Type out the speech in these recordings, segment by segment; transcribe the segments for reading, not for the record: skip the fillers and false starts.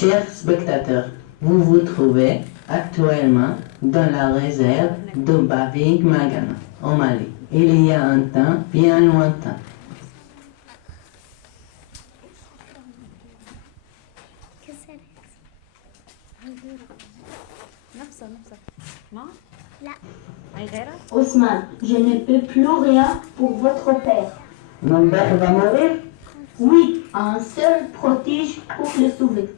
Chers spectateurs, vous vous trouvez actuellement dans la réserve de Babing Magana, au Mali. Il y a un temps bien lointain. Ousmane, je ne peux plus rien pour votre père. Mon père va mourir? Oui, un seul prodige pour le sauver.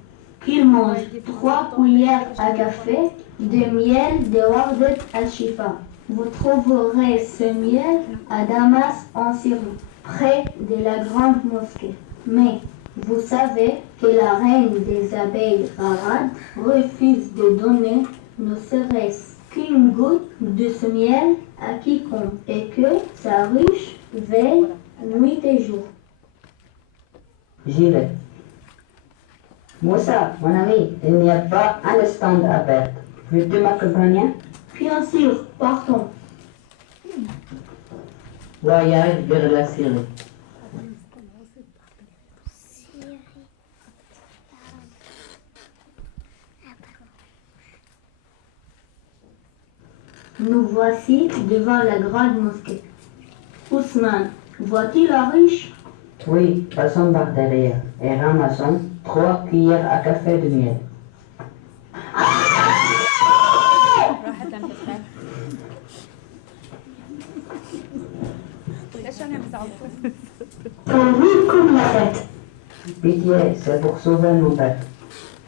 Qu'il mange 3 cuillères à café de miel de Wardet al-Shifa. Vous trouverez ce miel à Damas en Syrie, près de la grande mosquée. Mais vous savez que la reine des abeilles Farad refuse de donner ne serait-ce qu'une goutte de ce miel à quiconque et que sa ruche veille nuit et jour. J'y vais. Moussa, mon ami, il n'y a pas un stand à perdre. Veux-tu m'accompagner? Bien sûr, partons. Voyage vers la Syrie. Nous voici devant la grande mosquée. Ousmane, vois-tu la ruche? Oui, passons par derrière et ramassons 3 cuillères à café de miel. Ton oui comme la tête. Pitié, c'est pour sauver mon père.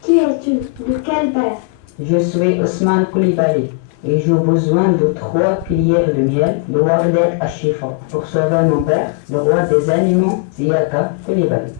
Qui es-tu? De quel père? Je suis Ousmane Koulibaly et j'ai besoin de 3 cuillères de miel de Wardet al-Shifa pour sauver mon père, le roi des animaux, Ziaka Koulibaly.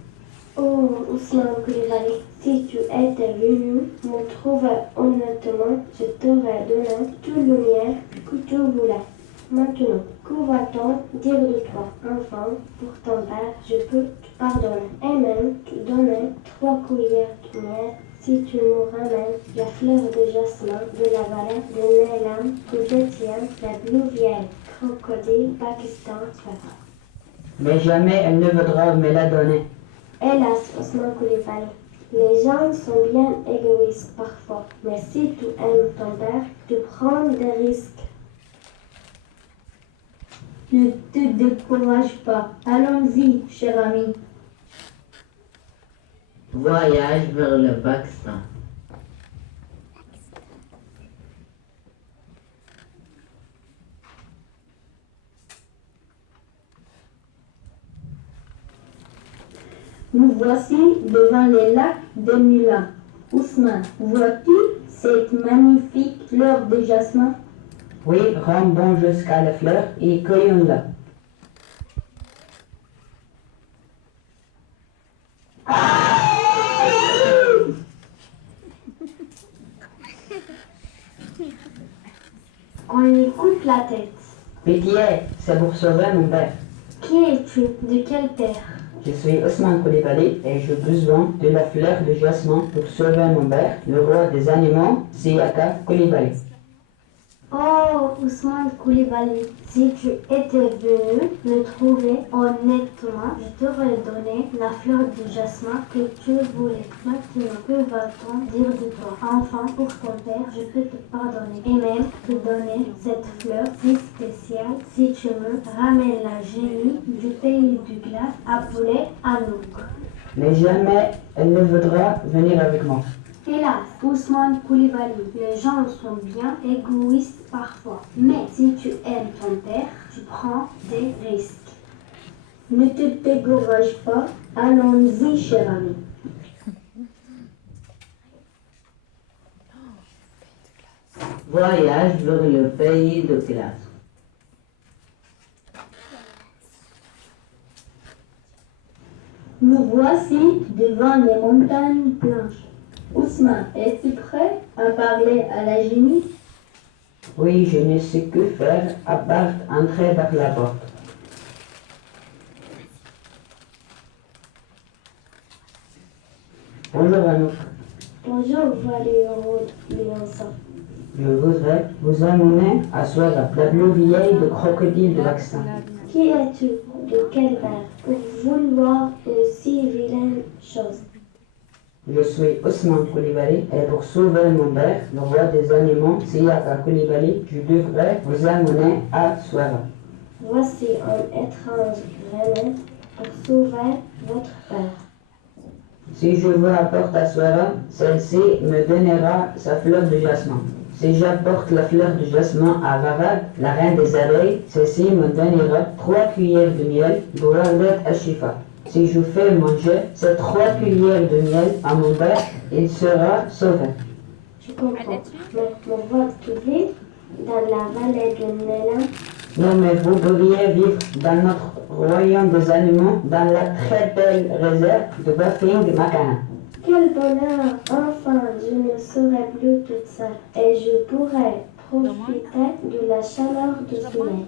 Oh, Ousmane Koulibaly, si tu étais venu me trouver honnêtement, je t'aurais donné tout le miel que tu voulais. Maintenant, que va-t-on dire de toi? Enfin, pour ton père, je peux te pardonner et même te donner 3 cuillères de miel si tu me ramènes la fleur de jasmin de la vallée de Nélam que détient la plus vieille crocodile Pakistan. Mais jamais elle ne voudra me la donner. Hélas, Ousmane Koulibaly, les gens sont bien égoïstes parfois, mais si tu aimes ton père, tu prends des risques. Ne te décourage pas. Allons-y, cher ami. Voyage vers le Pakistan. Nous voici devant les lacs de Mula. Ousmane, vois-tu cette magnifique fleur de jasmin? Oui, rambons jusqu'à la fleur et cueillons-la. On lui coupe la tête. Pitié, c'est pour sauver mon père. Qui es-tu? De quel père? Je suis Ousmane Koulibaly et j'ai besoin de la fleur de jasmin pour sauver mon père, le roi des animaux, Ziaka Koulibaly. Oh, Ousmane Koulibaly, si tu étais venu me trouver honnêtement, je t'aurais donné la fleur de jasmin que tu voulais. Maintenant, que va-t-on dire de toi? Enfin, pour ton père, je peux te pardonner et même te donner cette fleur si spéciale si tu me ramènes la génie du pays du glace appelé Anouk. Mais jamais elle ne voudra venir avec moi. Hélas, Ousmane Koulibaly, les gens sont bien égoïstes parfois. Mais si tu aimes ton père, tu prends des risques. Ne te décourage pas, allons-y, cher ami. Voyage vers le pays de glace. Nous voici devant les montagnes blanches. Ousmane, es-tu prêt à parler à la génie? Oui, je ne sais que faire à part entrer par la porte. Bonjour Anouk. Bonjour, Valérie Lionsa. Je voudrais vous amener à Souara, la plus vieille de crocodile de Pakistan. Qui es-tu? De quel père? Pour vouloir une si vilaine chose? Je suis Ousmane Koulibaly et pour sauver mon père, le roi des animaux, Siaka Koulibaly, je devrais vous amener à Souera. Voici un étrange remède pour sauver votre père. Si je vous apporte à Souera, celle-ci me donnera sa fleur de jasmin. Si j'apporte la fleur de jasmin à Varad, la reine des abeilles, celle-ci me donnera 3 cuillères de miel de Wardet Ashifa. Si je fais manger ces 3 cuillères de miel à mon père, il sera sauvé. Je comprends. Mais votre vie dans la vallée de Nélam, Non, mais vous pourriez vivre dans notre royaume des animaux, dans la très belle réserve de Bafing Makana. quel bonheur! Enfin, je ne serai plus toute seule et je pourrai profiter de la chaleur du soleil.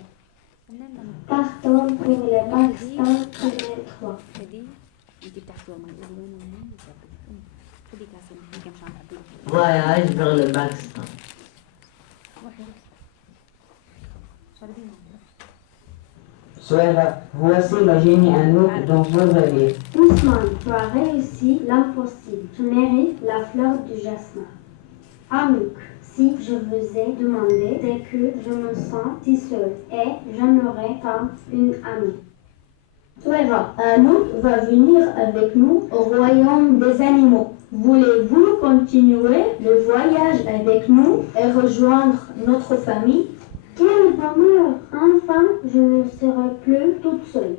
Partons pour le Pakistan tous les trois. Voyage vers le Pakistan. Souera, voici le génie Anouk dont vous rêviez. Ousmane, tu as réussi l'impossible. Tu mérites la fleur du jasmin. Anouk, si je vous ai demandé, c'est que je me sens si seule et j'aimerais tant une amie. Souera, Anouk va venir avec nous au royaume des animaux. Voulez-vous continuer le voyage avec nous et rejoindre notre famille? Quel bonheur! Enfin, je ne serai plus toute seule.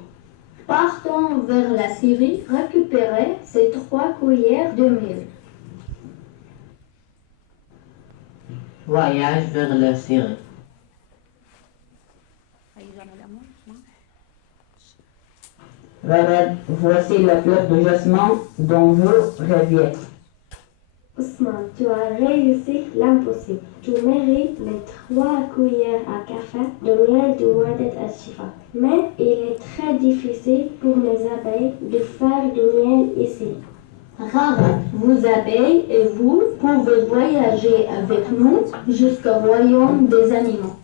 Partons vers la Syrie, récupérer ces 3 cuillères de miel. Voyage vers la Syrie. Varad, voici la fleur de jasmin dont vous rêviez. Ousmane, tu as réussi l'impossible. Tu mérites les 3 cuillères à café de miel de Wardet Ashifa. Mais il est très difficile pour les abeilles de faire du miel ici. Rara, vous abeilles et vous pouvez voyager avec nous jusqu'au royaume des animaux.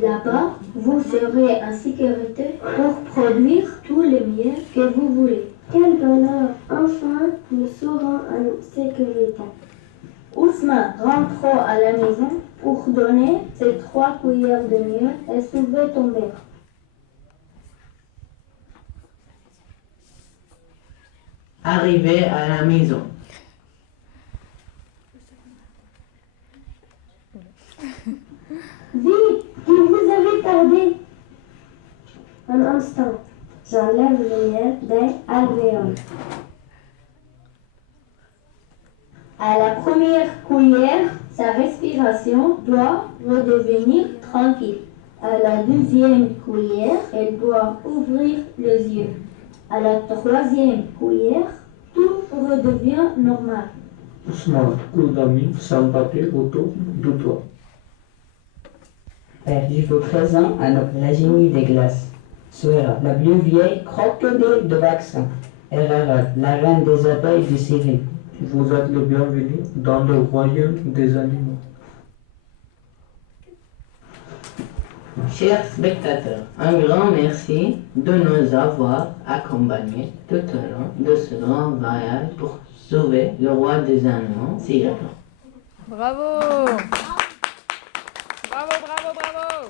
Là-bas, vous serez en sécurité pour produire tout le miel que vous voulez. Quel bonheur! Enfin, nous serons en sécurité. Ousmane, rentrons à la maison pour donner ces 3 cuillères de miel et sauver ton père. Arrivé à la maison. Vite, vous avez tardé. Un instant, j'enlève le miel des alvéoles. À la première cuillère, sa respiration doit redevenir tranquille. À la deuxième cuillère, elle doit ouvrir les yeux. À la troisième cuillère, tout redevient normal. Ousmane, coup d'amis s'embattait autour de toi. Père, je vous présente à la génie des glaces. Souera, la plus vieille crocodile de vaccin. Et Varad, la reine des abeilles de Syrie. Vous êtes le bienvenu dans le royaume des animaux. Chers spectateurs, un grand merci de nous avoir accompagnés tout au long de ce grand voyage pour sauver le roi des animaux, Siaka. Bravo! Bravo, bravo, bravo!